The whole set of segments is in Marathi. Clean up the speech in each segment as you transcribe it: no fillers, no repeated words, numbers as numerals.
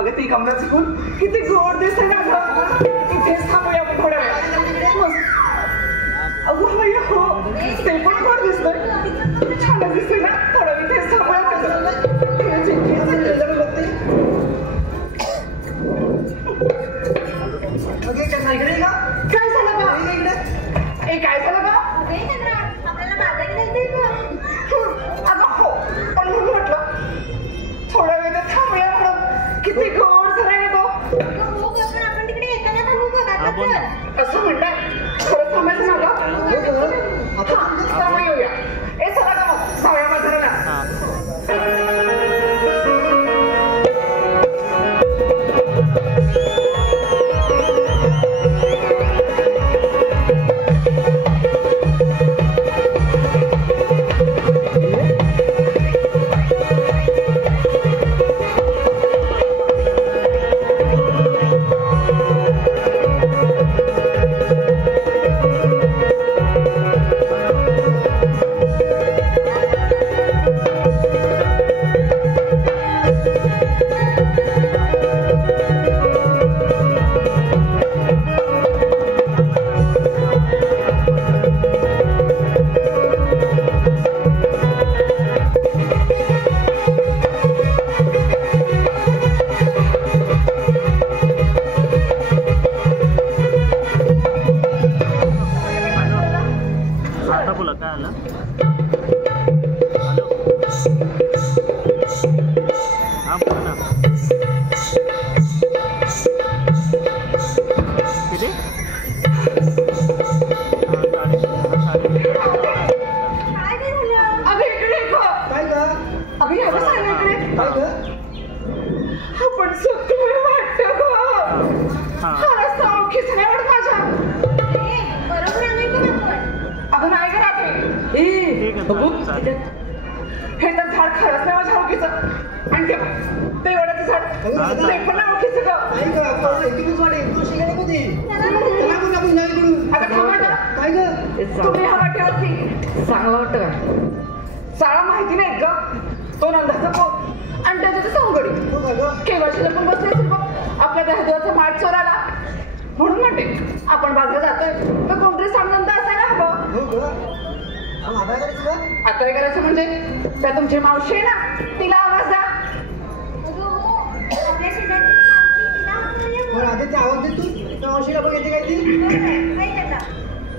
अगं ती कमरा चुकून किती गोड दिसते ना गं. इथेच थांबूया आपण थोड्या वेळ. अगं भैया हो ते पण गोड दिसतंय. छान दिसते ना. थोडं इथेच थांबूया इकडे का काय झालं का इकडे काय झालं का आपल्याला बाजारात अगं हो पण म्हणून म्हटलं थोडा वेळ थांबूया म्हणून. किती गोड झालाय तो. आपण तिकडे येताना थांबू बघा. असं म्हणताय थोडं थांबायचं ना गं. थांबा येऊया. ए चला का मग जाऊया बाजाराला. चांगला वाटतं का? शाळा माहिती नाही का? तो नंदाचा पोट आणि त्याच्या सवंगडी केव्हाशी पण बसले असेल बघ आपल्या दहदीवाचा माठ चोराला. म्हणून म्हणते आपण बाजारात जातोय तर कोणतरी सामनंद असायला हवं. आता काय करायचं म्हणजे त्या तुमची मावशी आहे ना तिला आवाज द्या. आवाज दे तू मावशीला बघ येते काय ती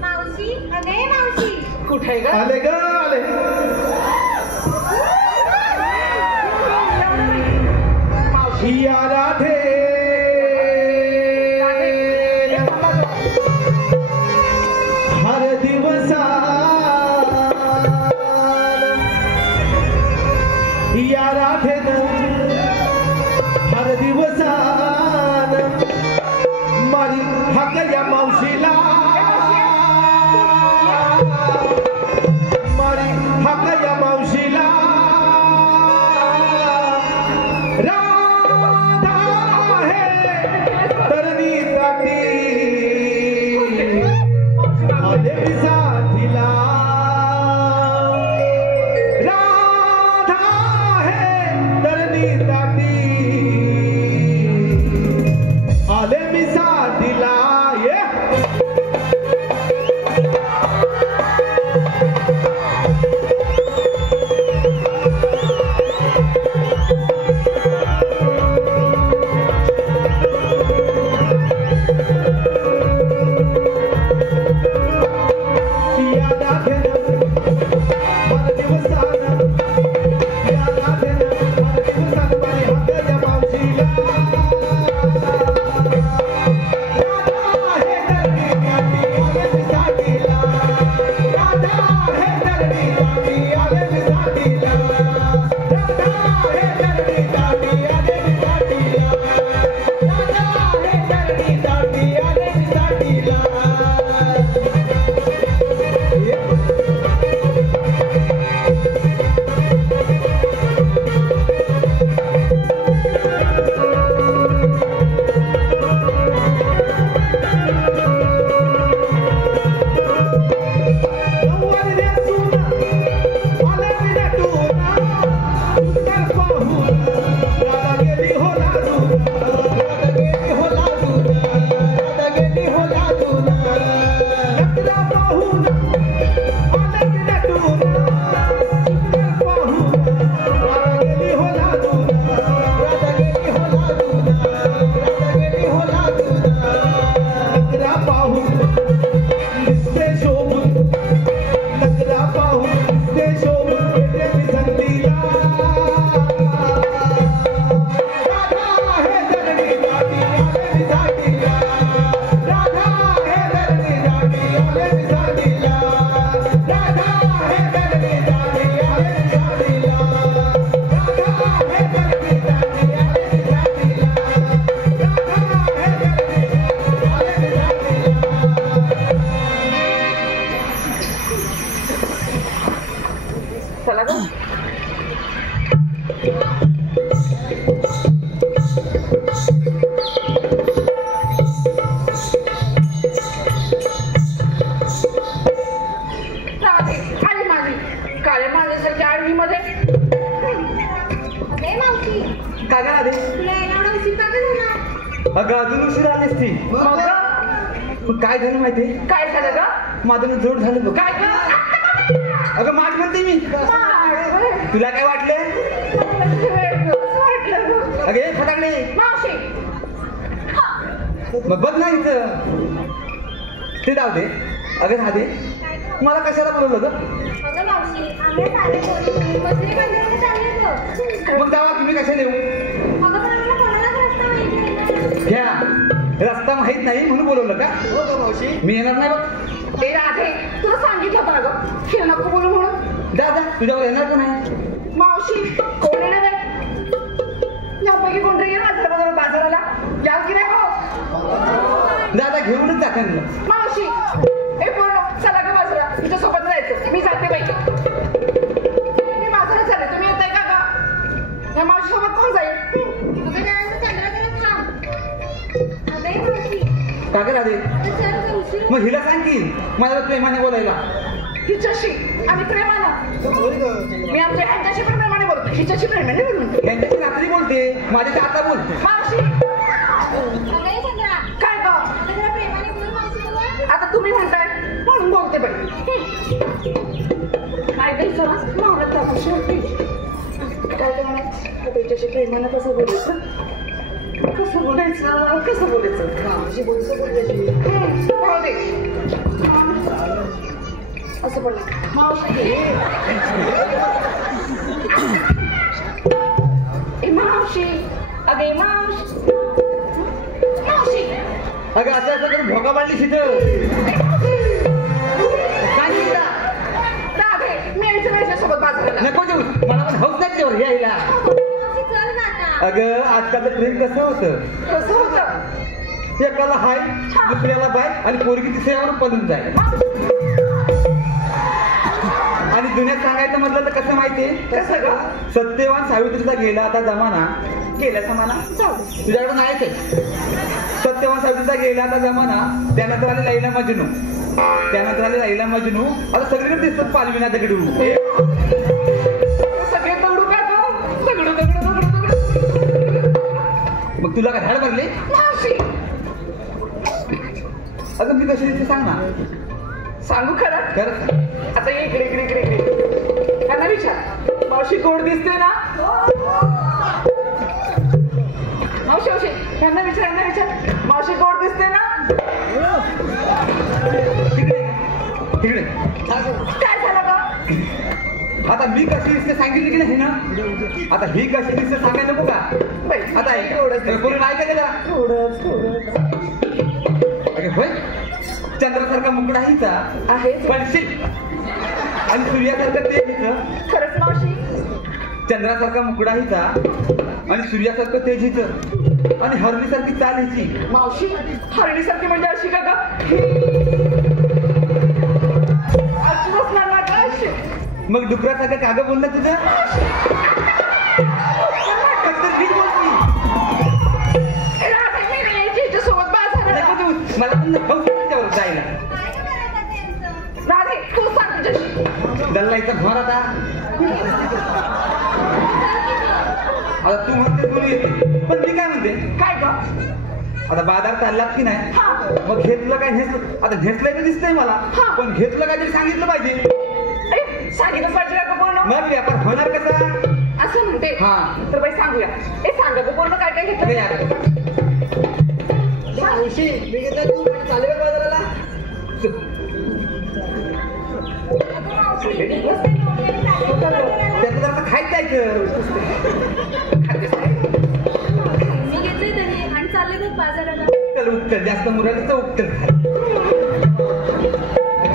मावशी अगे मावशी कुठे ग? आले ग आले. मावशी राधे हर दिवसा या राधेन हर दिवसा मारी हक या मावशीला अजून उशीर आलीस ती काय झालं माहितीये? काय झालं का? माझं जोड झालं बघ. काय अगं माठ म्हणते मी. तुला काय वाटलं? अगे फटाकडे मग बघ ना इथं ते जाऊ दे. अगं राधे मला कशाला बोलवलं ग? आम्ही सारे पोरी मसरी बांधायला चालले गं. मग जावा तुम्ही कशाला येऊ? अगं पण आम्हाला कोणालाच रस्ता माहिती नाही. घ्या रस्ता माहित नाही म्हणून बोलवलं का? हो का मावशी? मी येणार नाही बघ. ए राधे तुला सांगितलं होतं ना गं हे नको बोलू म्हणून. जा जा तुझ्यावर येणार का नाही? मावशी कोण येणार आहे? यापैकी कोणतरी येईल माझ्या बाजाराला याल की नाही हो? जा जा घेऊनच जा त्यांना. मावशी ए पूर्ण चला का बाजूला तुझ्या सोबत जायचं. मी जाते बाई मी बाजारात चालले तुम्ही येताय का गा? या मावशी सोबत कोण जाईल? अगं जरा चंद्रा जरा थांब. अगं मावशी का गं राधे? आता चल गं उशीर. मग हिला सांग की माझ्या प्रेमाने बोलायला. हिच्याशी आणि प्रेमानं मी आमच्या ह्यांच्याशी पण प्रेमाने बोलतो हिच्याशी प्रेमाने बोलतो. यांच्याशी रात्री बोलते माझ्याशी आता बोलते. मावशी अगं चंद्रा काय ग आता जरा प्रेमाने बोल मावशी तुला. आता तुम्ही म्हणताय म्हणून बोलते बाई. काय द्यायचं मावळत मावशी होती काय करणार त्याच्याशी प्रेमानं कसं बोलायचं कसं बोलायचं कसं बोलायचं मावशी बोलतो बोलायची. राहू दे असं पण मावशी ए मावशी अगे मावशी मावशी अगं असं असं करून भोका पाडली तिथं. सांगितलं राधे मी यायचं माझ्यासोबत बाजाराला. नको देऊ मला पण हौस नाही त्यावर यायला. मावशी चल ना आता. अगं आजकालचं प्रेम कसं होतं? कसं होतं एकाला हाय दुसऱ्याला बाय आणि पोरगी तिसऱ्यावर पडून जाय. आणि दुनियात सांगायचं म्हटलं तर कसं माहितीये? कसं ग सत्यवान सावित्रीचा गेला आता जमाना. केलं समाना जाऊ तुझ्याकडे नाहीच आहे. सत्यवान सावित्रीचा गेला आता जमाना. त्यानंतर आले लैला मजनू. त्यानंतर आले लैला मजनू. आता सगळीकडे दिसतात पालविना दगडू. सगळे दगडू काय तो दगडू दगडू दगडू दगडू. मग तुला काय झाड भरले? मावशी अगं मी कशी दिसते सांग ना. सांगू खरं खरंच आता ये इकडे इकडे इकडे इकडे त्यांना विचार मावशी गोड दिसते ना मावशी मावशी यांना विचार मावशी गोड दिसते ना तिकडे तिकडे. काय झालं का आता मी कशी दिसते सांगितली की नाही ना. आता ही कशी दिसते सांगायला नको का? बाई आता कोणी नाही का त्याला? थोडंच थोडं अरे होय चंद्रासारखा मुकडा हिचा आहे पडशील आणि सूर्यासारखं ते हिचं. खरंच मावशी चंद्रासारखा मुकडा हिचा आणि सूर्यासारखं तेज हिचं आणि हरणीसारखी चाल हिची. मावशी हरणीसारखी म्हणजे अशी का ग अशी बसणार ना का अशी मग डुकरासारखं कागं बोललं तुझं कसं नीट बोलती. सोबत बाजाराला नको तू मला पण हौस नाही त्यावर जायला. काय करायचं त्यांचं? राधे तू सांग तुझ्याशी दल्लाईचा भर आता. आता तू म्हणते तू येते पण मी काय म्हणते काय ग आता बाजार चाललात की नाही. हा मग घेतलं काय घेतलं आता घेतलंय तर दिसतंय मला. हा. पण घेतलं काय तरी सांगितलं पाहिजे. सांगितलं पाहिजे का पूर्ण मग व्यापार होणार कसा? असं म्हणते हा. तर बाई सांगूया ए सांगा तू पूर्ण काय काय हे घेतलं यार. मावशी मी घेतलं तू चालेल बाजाराला. अगं मावशी मी घेतलं तू चालले बाजाराला. त्याचं जरा खायचं जायचं. मी घेतलंय तरी आणि चालले बघ बाजाराला. उत्तर जास्त मुलाचं तर उत्तर खाय.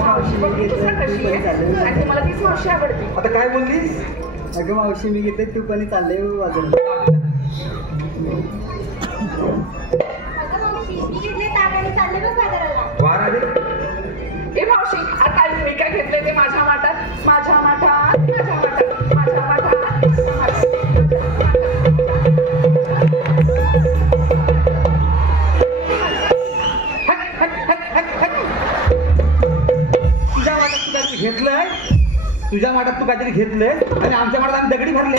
मावशी बघ तू सांग कशी आहे आणि मला तीच मावशी आवडते आता काय बोललीस? अगं मावशी मी घेतलंय तू पण चालले बाजाराला. अगं मावशी मी घेतले ताट आणि चालले बघ बाजाराला. वार आले. ए मावशी आता मी काय घेतलंय ते माझ्या माठात माझ्या माठात माझ्या माठात माझ्या माठात तुझ्या माठात तू काहीतरी घेतलंय आणि आमच्या माठात आम्ही दगडी भरले.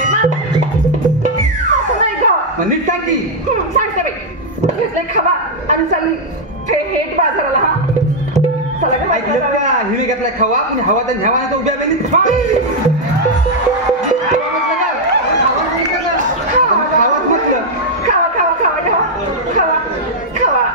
असं नाही का मग नीट सांग की. सांगते बाई घेतलंय खवा आणि चालली थेट बाजाराला हा चला का ऐकलं बाजाराला का? हिने घेतलाय खवा आणि हवा तर ह्यावाने तर उभ्या बेली. खावाच म्हटलं. खावा खावा खावा खावा खावा खावा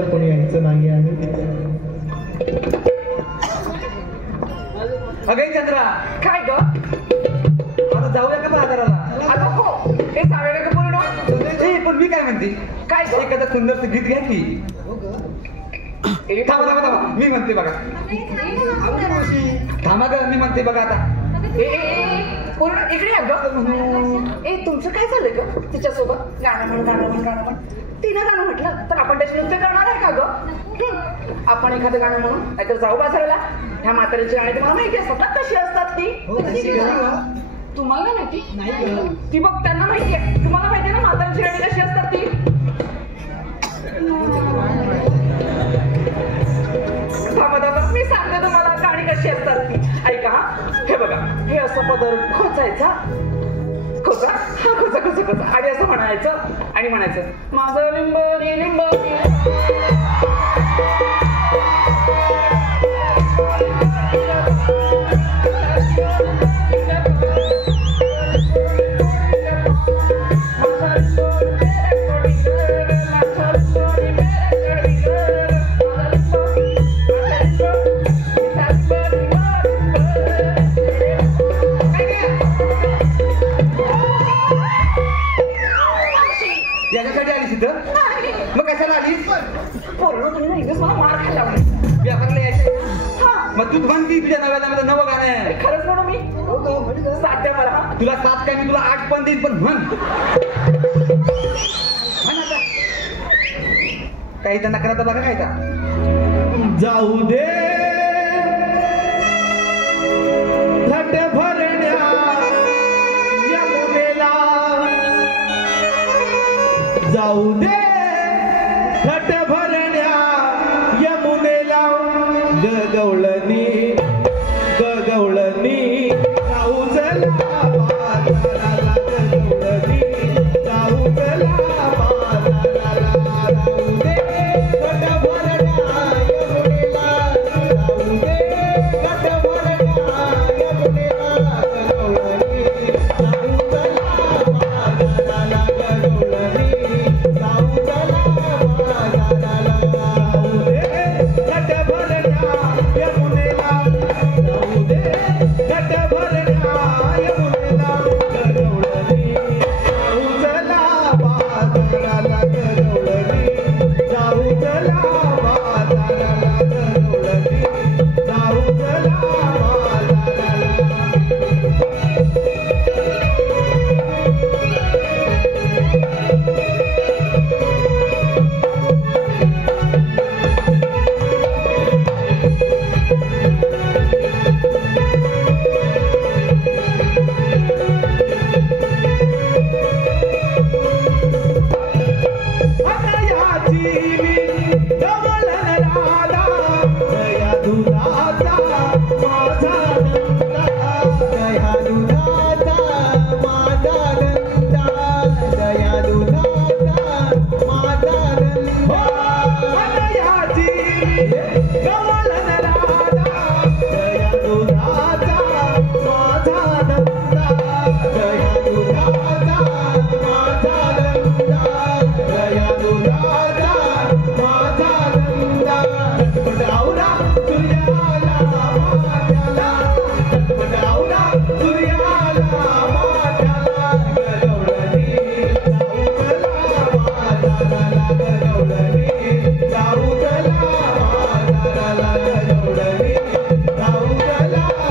आपल्याला कोणी यायचं नाही आहे. अगं चंद्रा, काय ग? आता जाऊया का बाजाराला? आता हो, हे सावेरे का बोलणं? ए, पण मी काय म्हणते, काय ग? एखादं सुंदरचं गीत घ्या की. ए, थांबा थांबा थांबा, मी म्हणते बघा. थांबा ग, मी म्हणते बघा आता. पूर्ण इकडे या ग. ए, तुमचं काय झालंय ग तिच्यासोबत? गाणं म्हण. तिनं गाणं म्हटलं तर आपण त्याचे नृत्य करणार आहे का ग? आपण एखादं गाणं म्हणून नाहीतर जाऊ बाजाराला. ह्या म्हातारीची गाणी तुम्हाला माहिती असतात ना कशी असतात ती? तुम्हाला नाही माहिती? ती बघ, त्यांना माहिती आहे. तुम्हाला माहिती आहे ना म्हातारीची गाणी कशी असतात ती? थांबा, मी सांगते तुम्हाला गाणी कशी असतात ती. ऐका हा, हे बघा, हे असं पदर खोचायचा, खोचा आणि असं म्हणायचं आणि म्हणायचं माझं लिंबोनी लिंबोनी. याच्यासाठी आलीस इथं? मग कशाला आलीस? पूर्ण तुम्ही नाही मला मार खायला व्यापाराला यायचं. हा, मग तू म्हणती तुझ्या नव्या नवं गाणं आहे. खरंच म्हणू मी? साथ द्या मला. हा, तुला 7 काय, मी तुला 8 पण देईन, पण म्हण. काही त्यांना करता बघा काय का. जाऊ दे थट भरण्या यमुनेला, जाऊ दे थट भरण्या यमुनेला, गगवळणी जाऊ चला बाजाराला, गगवळणी जाऊ चला बाजाराला, जाऊ दे थट भरण्या यमुनेला, जाऊ दे थट भरण्या यमुनेला, गगवळणी जाऊ चला बाजाराला, गगवळणी जाऊ चला बाजाराला, जाऊ दे थट भरण्या यमुनेला, जाऊ दे थट भरण्या यमुनेला, गगवळणी जाऊ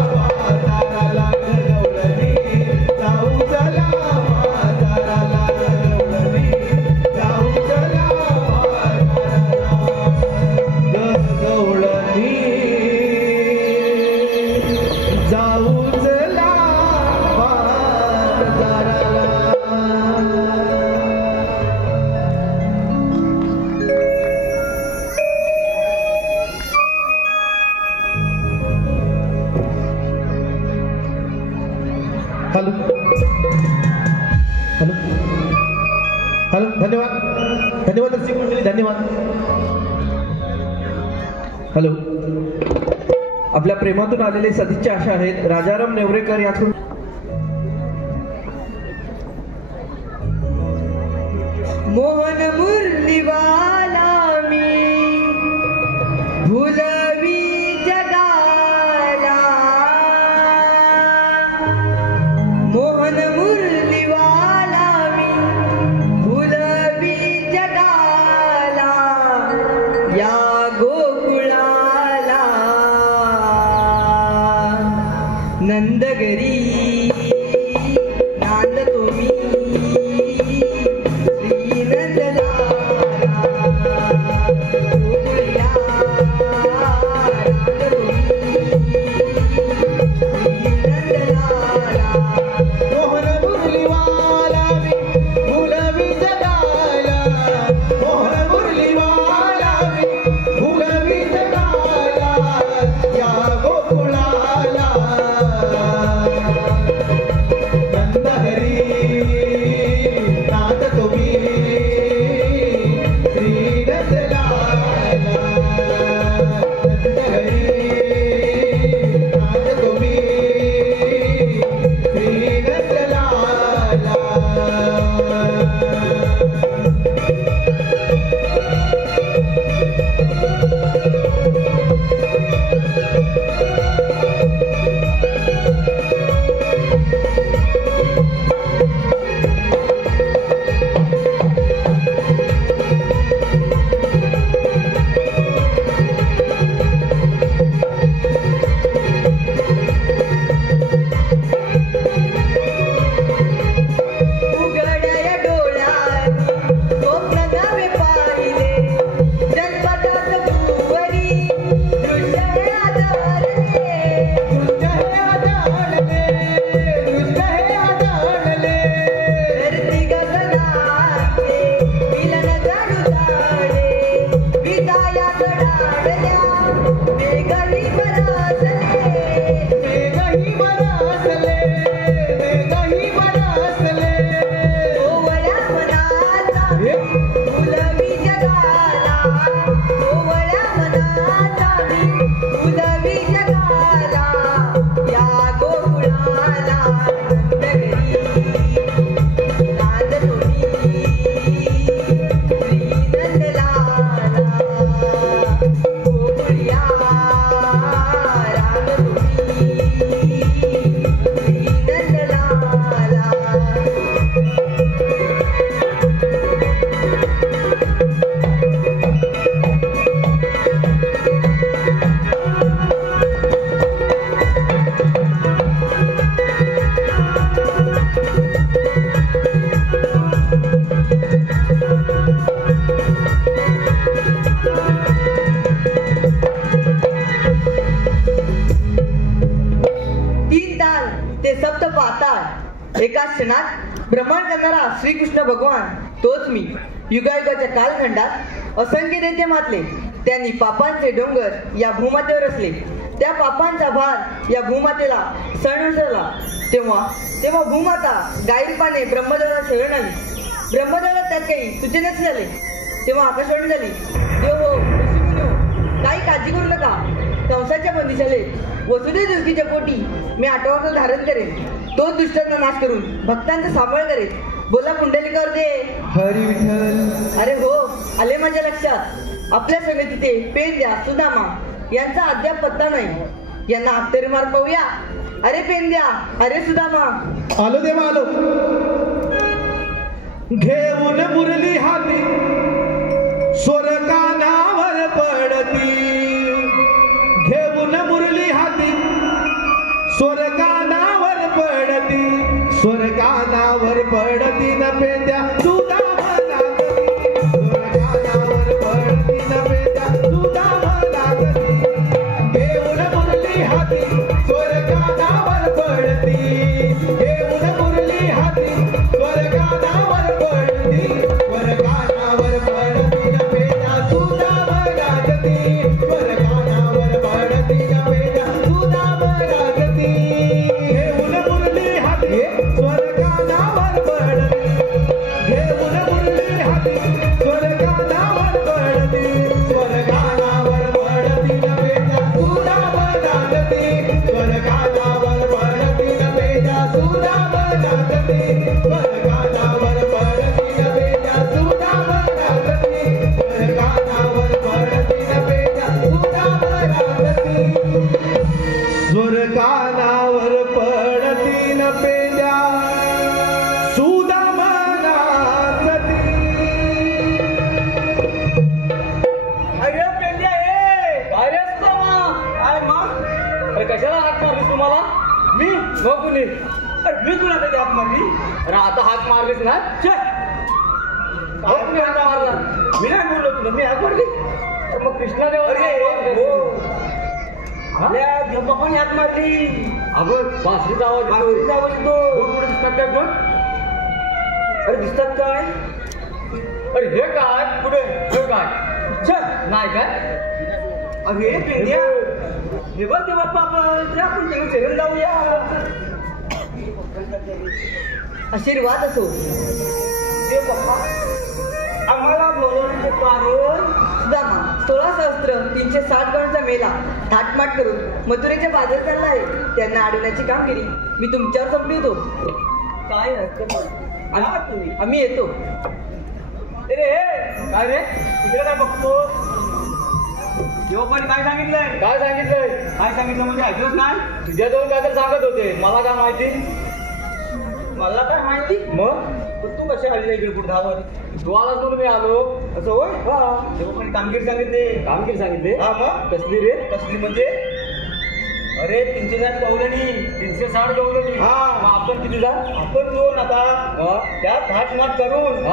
चला बाजाराला, गगवळणी जाऊ चला बाजाराला, गगवळणी जाऊ चला बाजाराला. हॅलो हॅलो हॅलो, धन्यवाद रसिक मंडळी, धन्यवाद. हॅलो, आपल्या प्रेमातून आलेले सदिच्छा आशा आहेत राजाराम नेवरेकर याकडून. मोहन मुरलीवाला मी नंदगरी नांद तुम्ही श्री नंदलाला गोकुळिया नांद तुम्ही श्री नंदलाला मोहन मुरलीवाला फुलवी जगाला मोहन मुरलीवाला फुलवी जगाला या गोकुळाला नंदहरी नाद तुम्ही श्री नंदलाला नंदहरी नाद तुम्ही श्री नंदलाला उघड्या डोळ्यांनी स्वप्न नवे पाहिले जन्मदात भुवरी दृश्य हे आदळले दृष्ट हे आदळले दृष्ट हे आदळले धरती गगनाचे मिलन जाणू जाणे विदाया कडाडल्या मेघही बरसले मेघही बरसले मेघही बरसले ओवळ्या मनाचा फुलवी जगाला ओवळ्या मनाचा फुलवी जगाला या गोकुळाला नंदगरी नांद तुम्ही श्री नंदलाला गोकुळिया राग तुम्ही श्री नंदलाला तीन ताल ते सप्त पाताळ एका क्षणात भ्रमण करणारा श्रीकृष्ण भगवान तोच मी युगायुगाच्या कालखंडात असंख्य दैत्य मातले त्यांनी पापांचे डोंगर या भूमातेवर असले त्या पापांचा भार या भूमातेला सण उसळला तेव्हा भूमाता गायीपाने ब्रह्मदेवाला शरण आली ब्रह्मदेवाला त्यात काही सुचेनच झाले तेव्हा आकाशवाणी झाली देव हो ऋषीमुनी हो, काही काळजी करू नका कंसाच्या बंदिशाले वसुदेव दुर्गीच्या पोटी मी आठवडा धारण करेन तोच दुष्टांचा नाश करून भक्तांचा सांभाळ करेन बोला पुंडलिकावर दे हरी विठ्ठल अरे हो आले माझ्या लक्षात आपल्या सगळे तिथे पेंद्या सुदामा यांचा अद्याप पत्ता नाही यांना हातरी मार पाहूया अरे पेंद्या अरे सुदामा आलो देवा आलो घेऊन मुरली हाती स्वर कानावर पडती घेऊन मुरली हाती स्वर कानावर पडती स्वर कानावर पडती न पेद्या सुदामा लागती स्वर कानावर पडती न पेद्या सुदामा लागती घेऊन मुरली हाती स्वर कानावर पडती घेऊन मुरली हाती स्वर कानावर पडती स्वर कानावर पडती न पेद्या सुदामा लागती स्वर कानावर पडती न पेद्या सुदामा लागती घेऊन मुरली हाती स्वर कानावर पडती घेऊन मुरली हाती स्वर कानावर पडती स्वर कानावर पडती न पेद्या सुदामा लागती स्वर कानावर पडती न पेद्या सुदामा लागती स्वर कानावर पडती न पेद्या सुदामा लागती स्वर कानावर पडती न पेद्या सुदामा लागती स्वर कानावर पडती न पेद्या सुदामा लागती अरे पेंड्या ए अरे सुदामा काय मग अरे कशाला हात मारलीस तुम्हाला मी मग कुणी अरे मी तुला कधी हात मारली अरे आता हात मारलीस ना मी हात मारला मी नाही बोललो तुला मी हात मारली मग कृष्णादेव आपल्या बापाने हात मारली अगं बासरीचा आवाज येतो कुठे दिसतात काय पण अरे दिसतात काय अरे हे काय कुठे हे काय नाही काय अरे पेंड्या हे बघ ते बाप्पा आपण त्याला चरण जाऊया आशीर्वाद असो ते बाप्पा आम्हाला बोलवण्याचे कारण सुदामा 16 सहस्त्र 360 गणांचा मेला थाटमाट करून मथुरेच्या बाजार चालला आहे त्यांना अडवण्याची कामगिरी मी तुमच्यावर संपवितो काय हरकत नाही आम्ही येतो रे काय रे इकडे काय बघतो देवपाने काय सांगितलंय काय सांगितलं म्हणजे ऐकलंच नाही तुझ्या दोन काय तर सांगत होते मला काय माहिती मला काय माहिती मग तू कशी आली इकडे कुठे धावत तू आलाच म्हणून मी आलो असं होय हा देवपाने कामगिरी सांगितले हा मग कसली रे कसली म्हणजे अरे 360 गवलनी हा आपण किती जा आपण दोन आता त्या थाटमाट करून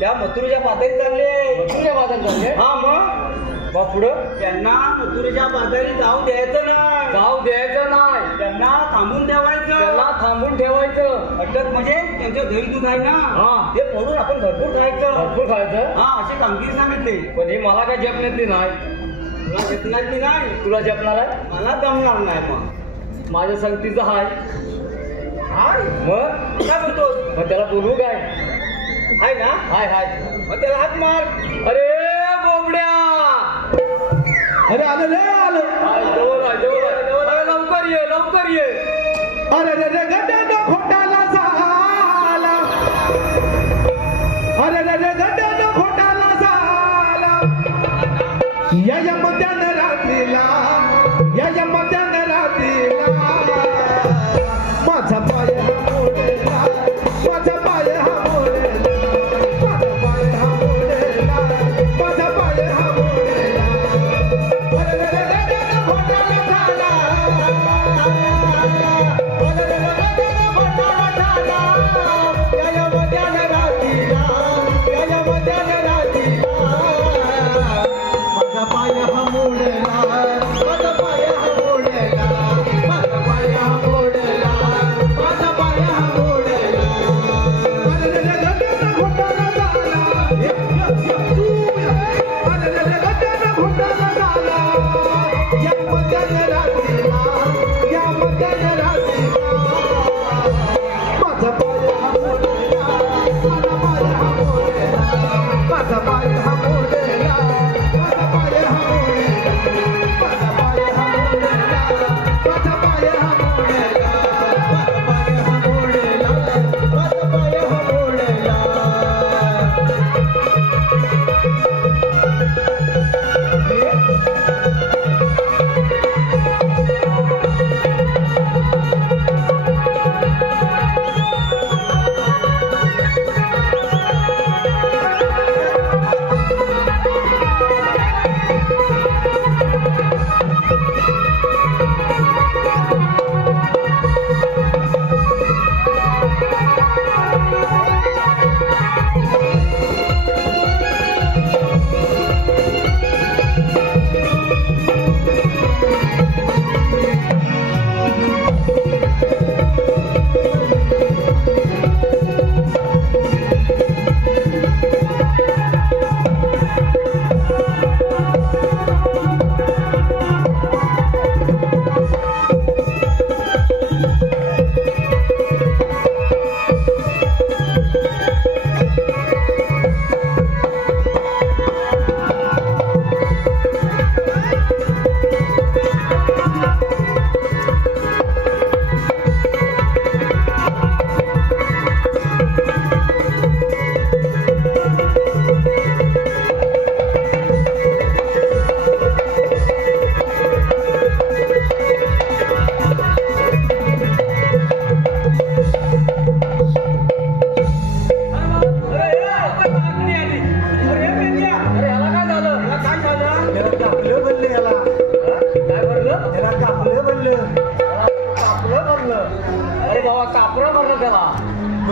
त्या मथुरेच्या बाजारी चालले हा मग पुढं त्यांना मथुरेच्या बाजारी जाऊ द्यायचं नाही त्यांना थांबून ठेवायचं अटक म्हणजे त्यांचं दही दूध आहे ना ते फोडून आपण भरपूर खायचं हा अशी कामगिरी सांगितली पण हे मला काय जपण्यातली नाही तुला जपणार आहे मला जमणार नाही मग माझ्या संगतीचं हाय मग काय बोलतो मग त्याला बोलू काय हाय ना हाय मग त्याला हात मार अरे बोबड्या अरे आलं रे आलं जवळ लवकर ये अरे रे गड्ड्यानं खोटाला झाला अरे रे गड्ड्यानं खोटाला झाला या मध्यान रात्रीला माझा पाय हा मोडला माझा पाय हा मोडला अरे रे गड्ड्यानं खोटाला झाला माझा पाय हा मोडला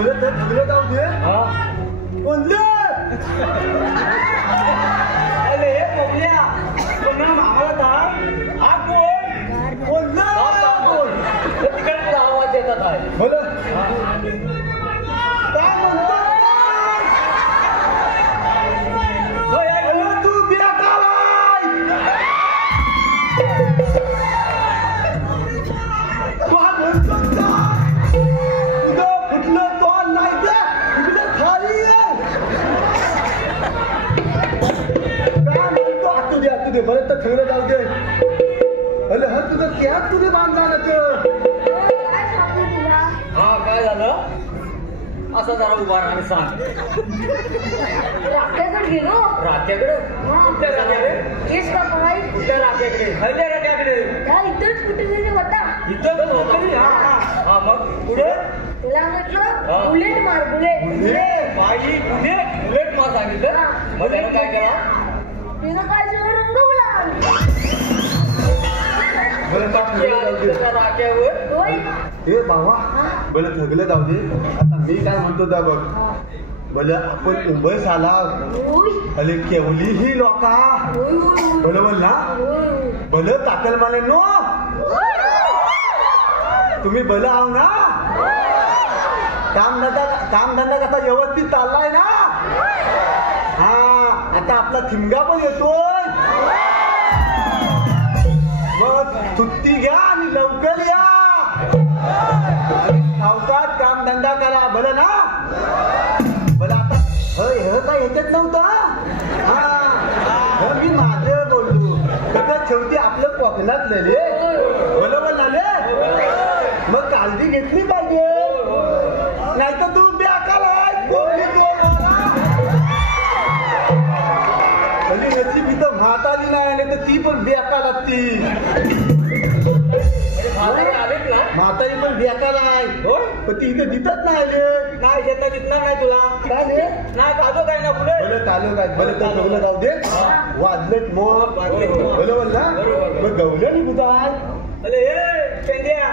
मला तर ठरलं जाऊ दे कोणले अरे मोकल्या पुन्हा मामाला थांब हा कोण कोण तिकडे तुला आवाज येतात आहे बोल काय म्हणतो तू बेकालाय काय म्हणतो तुझं फुटलं तो नाही ते तुझं खाली काय म्हणतो आतू दे बरं तर ठेवलं जाऊ दे अरे हा तुझं क्या तुझे बांधला ना काय सांगू तुला हा काय झालं असं जरा उभा राहा सांग राख्याकडे गेलो राख्याकडे कुठल्या राख्याकडे केस कापाय कुठल्या राख्याकडे खयल्या राख्याकडे त्या इथंच कुठे तरी होता इथं पण होतं नी? हा मग पुढे तुला हा. म्हटलं बुलेट मार बुलेट बाई बुलेट मार सांगितलं हा. मग त्यानं काय केला तिनं काय सगळं रंगवला बरं का ठेवलं जाऊ दे त्या राख्यावर होय ए बाबा बरं ठगलं जाऊ दे आता मी काय म्हणतो दा बघ बरं आपण उभय साला होय अरे केवली ही लोका होय होय बरं बोल ना होय भलं ताकल माले नो तुम्ही भलं आव ना कामधंदा कसा व्यवस्थित चाललाय ना हा आता आपला थिमगा पण येतोय मग सुट्टी घ्या आणि लवकर या सावकाश कामधंदा करा भलं ना भलं आता हे काय ह्याच्यात नव्हतं हा मी माझं बोललो कसं शेवटी आपलं कोकणातलं रे बरोबर ना रे मग काळजी घेतली पाहिजे नाही तर तू बेकालाय कधी नशीब इथं म्हातारी नाही आली तर ती पण बेकार ती आलेच ना म्हातारी पण बेकार आहे होय पण ती इथं दिसत नाही आले नाही येता दिसणार नाही तुला काय रे नाही खातो काय ना पुढे बरं चालू काय बरं तर ठेवलं जाऊ दे वाजलेत मोर वाजलेत मोर. बरोबर ना बरोबर. मग गवलं नि बुधाय अरे हे पेंड्या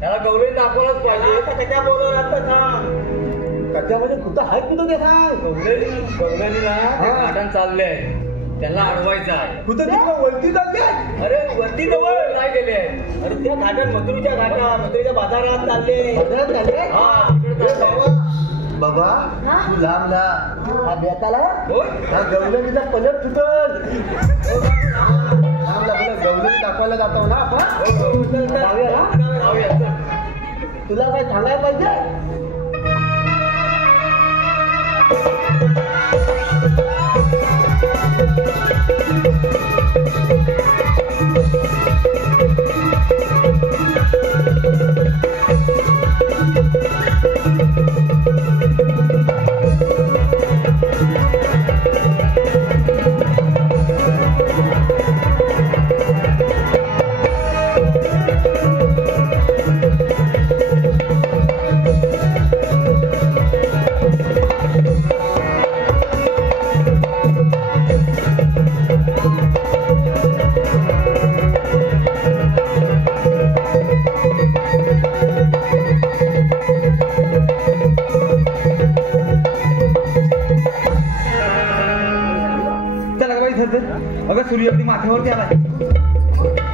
त्याला गौरी दाखवलंच पाहिजे त्याच्या बोलवर आता सांग त्याच्यामध्ये कुठं आहे कुठं ते काय गौरीला ते गार्डन चाललंय त्याला अडवायचं आहे कुठं तिकडं वरती जाते अरे वरती जवळ नाही गेले अरे त्या घाटात मथुरीच्या बाजारात चालले बाजारात झाले हा तिकडे ए चालले. बाबा तू लांब ला हा बेताला होय हा गवलनीचा पलट तुटल लांब ला बोला गवलनी टाकायला जातो ना आपण जाऊया ना जाऊया चल. तुला काय सांगायला पाहिजे चला बाई धर अगं सूर्य अगदी माथ्यावरती आलाय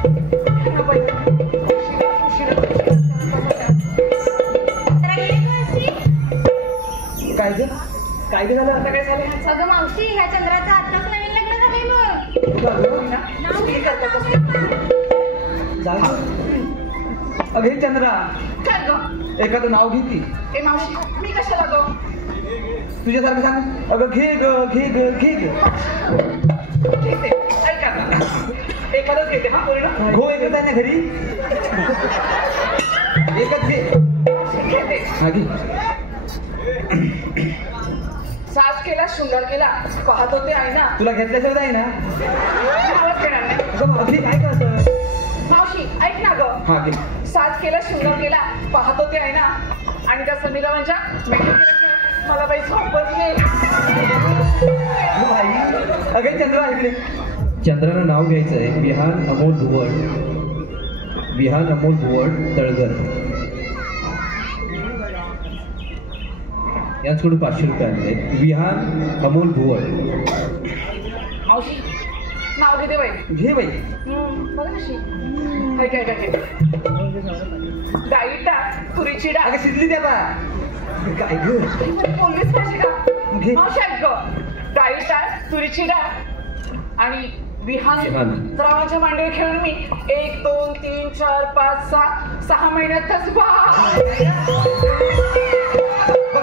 काय ग काय ग झालं आता काय झालं अगं मावशी ह्या चंद्राचं आत्ताच नवीन लग्न झालंय मग अगं हे चंद्रा काय ग एखादं नाव घे की ए मावशी मी कशाला ग तुझ्यासारखं सांग अगं घे ग ठीक आहे ऐका ना एखादंच घेते हा पूर्ण घो एकच आहे ना घरी एकच घे घेते हा घे साज केला शृंगार केला पाहत होते आहे ना तुला घेतल्याशिवाय नाही ना आवाज घेणार नाही अगं मावशी काय करत मावशी ऐक ना ग हा घे साज केला शृंगार केला पाहत होते आहे ना आणि त्या समीरावांच्या मेकअप केल्याशिवाय मला बाई झोपत नाही अगं चंद्रा ऐकले चंद्रानं नाव घ्यायचं आहे विहान अमोल भुवड तळगर यांच्याकडून 500 रुपये आणले. विहान अमोल भुवळ. मावशी नाव घेते बाई. घे बाई. बघा कशी काय डाळी टाक तुरीची डाळ. अगं शिजली ती आता. काय ग बोललीच पाहिजे का घे. मावशी ऐक ग. डाळी टाक तुरीची डाळ आणि विहान विहान. तर माझ्या मांडीवर खेळून मी 1 2 3 4 5 6 महिन्यातच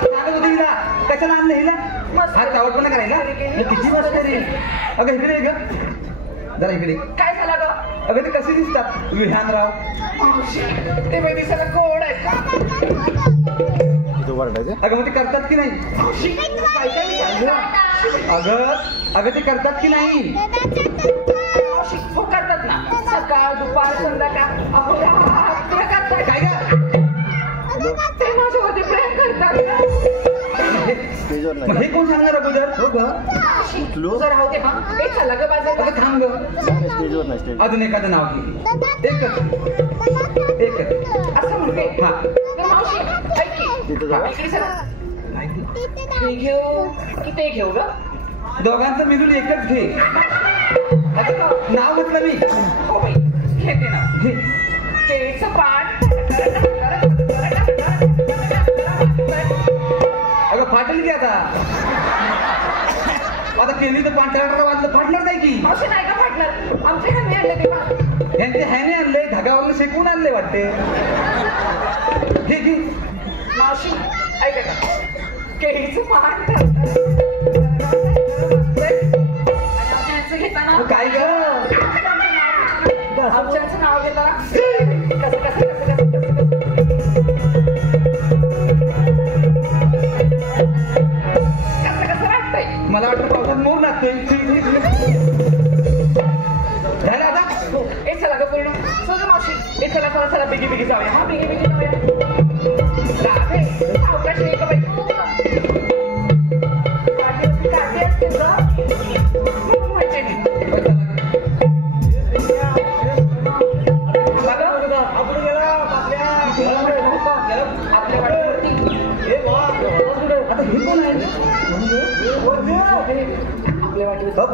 सांगत होती हिला कशाला आणलं हिला. हा चावटपणा करायला किती मस्त रे. अगं इकडे ये ग जरा इकडे. काय झालं ग. अगं ते कसे दिसतात विहानराव. मावशी ते बाई दिसायला गोड आहे का. अगं मग ते करतात की नाही. मावशी काय काय विचारलं. अगं ते करतात की नाही. मावशी हो करतात ना. सकाळ दुपार संध्याकाळ अहो रात्र करतात. काय ग ते माझ्यावरती प्रेम करतात. मग हे कोण सांगणार अगोदर. हो ग तुझं राहू दे हा. एक झाला ग बाजार. अगं थांब ग. अजून एखादं नाव घे. एकच असं म्हणते. हा. तर मावशी ऐक की. इकडे सर हे घेऊ की ते घेऊ ग. दोघांचं मिळून एकच घे. नाव म्हटलं मी. हो बाई घेते ना. घे. केळीचं पाट. अगं फाटेल की आता केली तर 5 वाजलं फाटणार नाही की. मावशी नाही का फाटणार. आमच्या घरी आणले ते पाट. यांचे ह्याने आणले धागावरून शेकून आणले वाटते. घे मावशी ऐका का. केळीचं पाट घेताना काय ग आमच्याचं नाव घेताना कसं कसं कसं कसं कसं वाटतंय. मला वाटतं पावसात मोर लागतोय. आता हे चला ग पूर्ण सगळं मावशी. हे चला चला चला बिगी बिगी जाऊया. हा बिगी बिगी जाऊया. राधे सावकाश ये ग बाई. काठी असते ग म्हणून म्हणते मी. आपल्या वाटेवरती आता हे कोण आहे. आपल्या वाटेवरती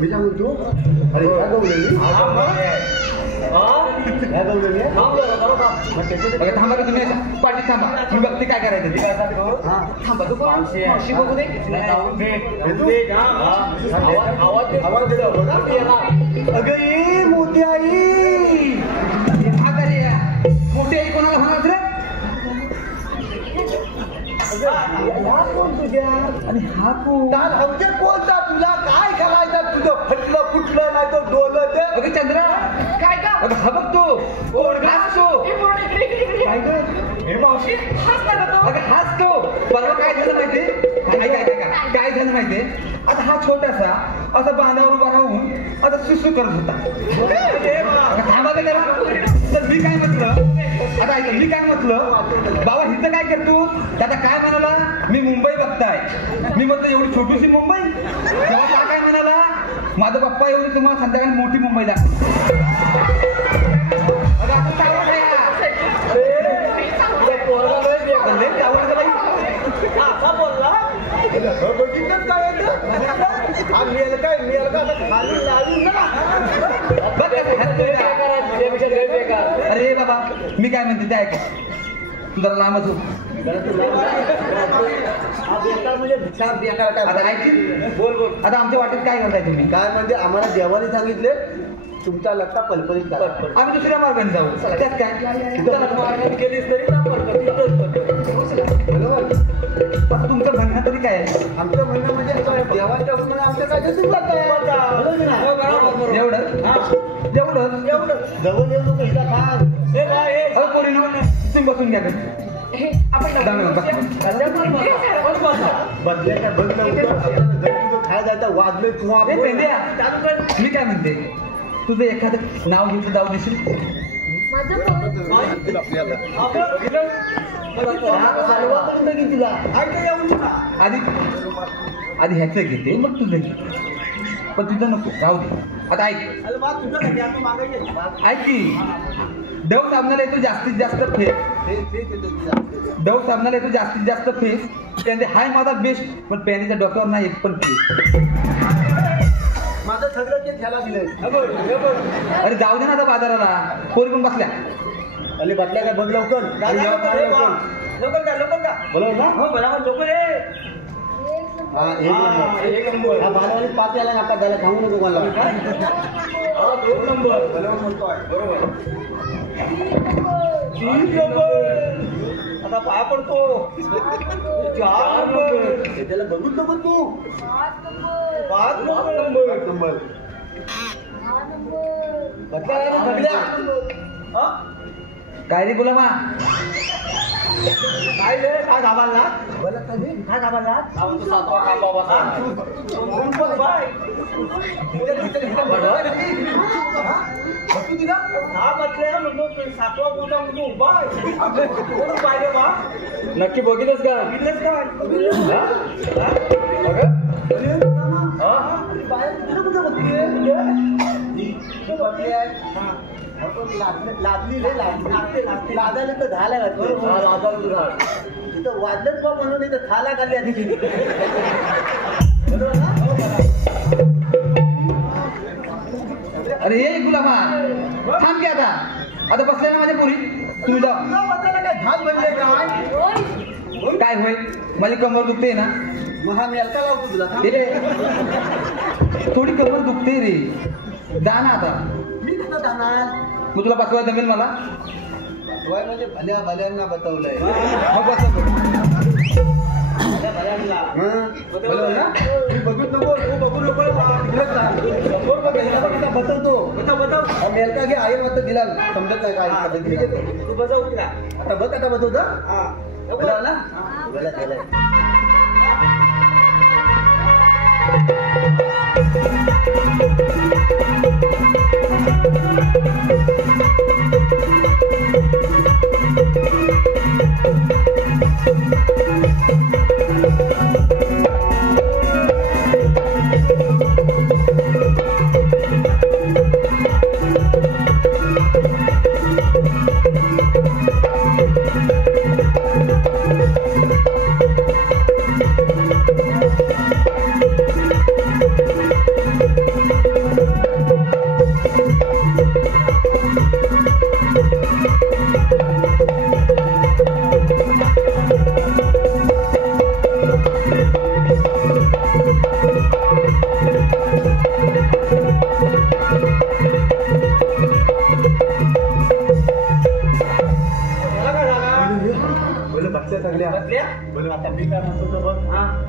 मी सांगतो अरे ह्या गवलेली थांबा का तुम्ही पाठी थांबा. मी बघते काय करायचं ते. थांबा तू मावशी बघू दे. आवाज दिला अगं ये मोठी आई. मोठी आई कोणाला होणार रे. आणि हा कोण. कोणता तुला काय करायचं. तुझं फटलं फुटलं नाही तो डोलं ते. अगं चंद्रा काय का. अगं हा बघतो ओढगा असतो. काय ग हे मावशी हसता का तो. अगं हाच तो. परवा काय झालं माहितीये. काय झालं माहितीये. आता हा छोटासा असा बांधावर उभा राहून आता सुसू करत होता. थांबायला करा. तर मी काय म्हटलं. आता ऐका मी काय म्हटलं. बाबा हिथं काय करतो. त्याचा काय म्हणाला. मी मुंबई बघताय. मी म्हटलं एवढी छोटीशी मुंबई. तेव्हा त्या काय म्हणाला. माझा पप्पा एवढी तुम्हाला संध्याकाळी मोठी मुंबई दाखव. असं चावड आहे आवडतं बाई. बघितलं काय हा मिळेल काय मिळेल का खाली लावून ना. अरे बाबा मी काय म्हणते ते ऐक. तू जरा लांबच हो. आता ऐक बोल. आता आमच्या वाटेत काय करताय तुम्ही. काय म्हणजे आम्हाला देवाने सांगितले तुमचा लग्न पलपलीत करा. आम्ही दुसऱ्या मार्गाने जाऊ. त्यात काय केलीस तरी तुमचं म्हणणं तरी काय. आमचं म्हणणं म्हणजे देवाच्या हुकमाने आमच्या काय सुरुवात आहे. एवढं जवळ येऊ नको हिला खा. कोणी तुम्ही बसून घ्या. हे आपण बदल्या बंद खाय जायचा वाजले किंवा मी काय म्हणते. तुझं एखादं नाव घेतलं जाऊ देशील. आधी ह्याचं घेते मग तुझं घे. पण तुझं नको राहू दे. आता ऐक की डव साबणाला येतो जास्तीत जास्त फेस. डव साबणाला येतो जास्तीत जास्त फेस. त्याने हाय माझा बेस्ट, पण पॅनीच्या डोक्यावर नाही एक पण फेस. माझं सगळं ते घ्यायला दिलंय. अरे जाऊ दे ना आता बाजाराला, पोरी पण बसल्या. अरे बाटल्या काय बघ लवकर. लवकर का बोलव ना. हो बरोबर लवकर ये. हा एक नंबर. हा बालवाडी 5 याला नाका झाला, सांगू नको मला. 2 नंबर बरोबर. 3 नंबर. आता पाया पडतो. 4 नंबर. त्याला बघून नको तू. 5 नंबर. काय रे गुलामा? काय रे काय गावाला बोला कधी काय गावाला आपण तो 7वा खांबा बसा. बसू दिला. हा म्हटलं म्हणतो 7वा कोणता म्हणतो उभा आहे. कोण पाहिजे बा? नक्की बघितलंच का? बघितलंच काय? बाहेर कुठे कुठे बघते? लादली रे लादली. लादायला तर झाला तिथं वाजलंच बा म्हणून इथं थाला काढली आधी. अरे ये गुलामा, थांब की आता. आता बसल्या ना माझ्या पोरी. तुम्ही जा. वाचायला काय झाल बनले काय? काय होईल? माझी कमर दुखते ना. मग हा मेलका लावतो तुला. ए, थोडी कमर दुखते रे. जा ना आता. मी कुठं जाणार? मग तुला बसवायला जमेल मला? वय म्हणजे भल्या भल्यांना बतवलंय. मग बस. बोलव ना. मी बघून नको, तू बघू नको. तिकडेच जा. समोर बघ, ह्याला बघ, इथं बसवतो. हा मेलका घे, आहे मग दिला. समजत नाही काय पद्धतीने. तू बजाव तिला. आता बघ, आता बसवतो. बोलाव ना. बोला केलंय.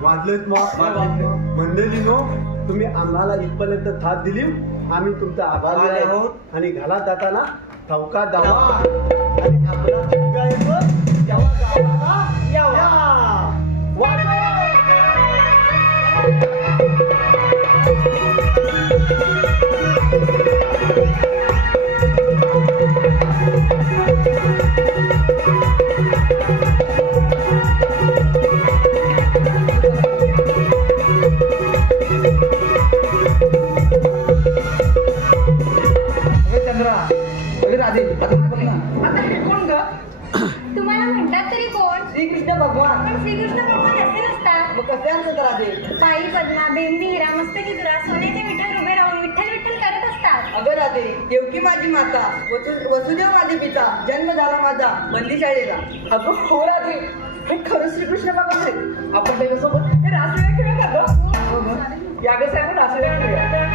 वाजलेच मग मंडळी नो, तुम्ही आम्हाला इथपर्यंत साथ दिली, आम्ही तुमचा आभारी आहोत. आणि घरात जाताना चौका जावा आणि आपला मुलगा येतो तेव्हा गावाला यावा. आता हे कोण ग? तुम्हाला म्हणतात तरी कोण? श्रीकृष्ण भगवान. पण श्रीकृष्ण भगवान असे नसतात. मग कसे असतात राधे? पायी पद्मा, बेंबी हिरा, मस्तकी तुरा, सोन्याच्या विठ्ठल उभे राहून विठ्ठल विठ्ठल करत असतात. अगं राधे, देवकी माझी माता, वसुदेव माझे पिता, जन्म झाला माझा बंदीशाळेला. अगं हो राधे, हे खरं श्रीकृष्ण भगवान आहेत. आपण त्याच्यासोबत हे रासलीला खेळत आलो. या गं साहेब रासलीला खेळूया.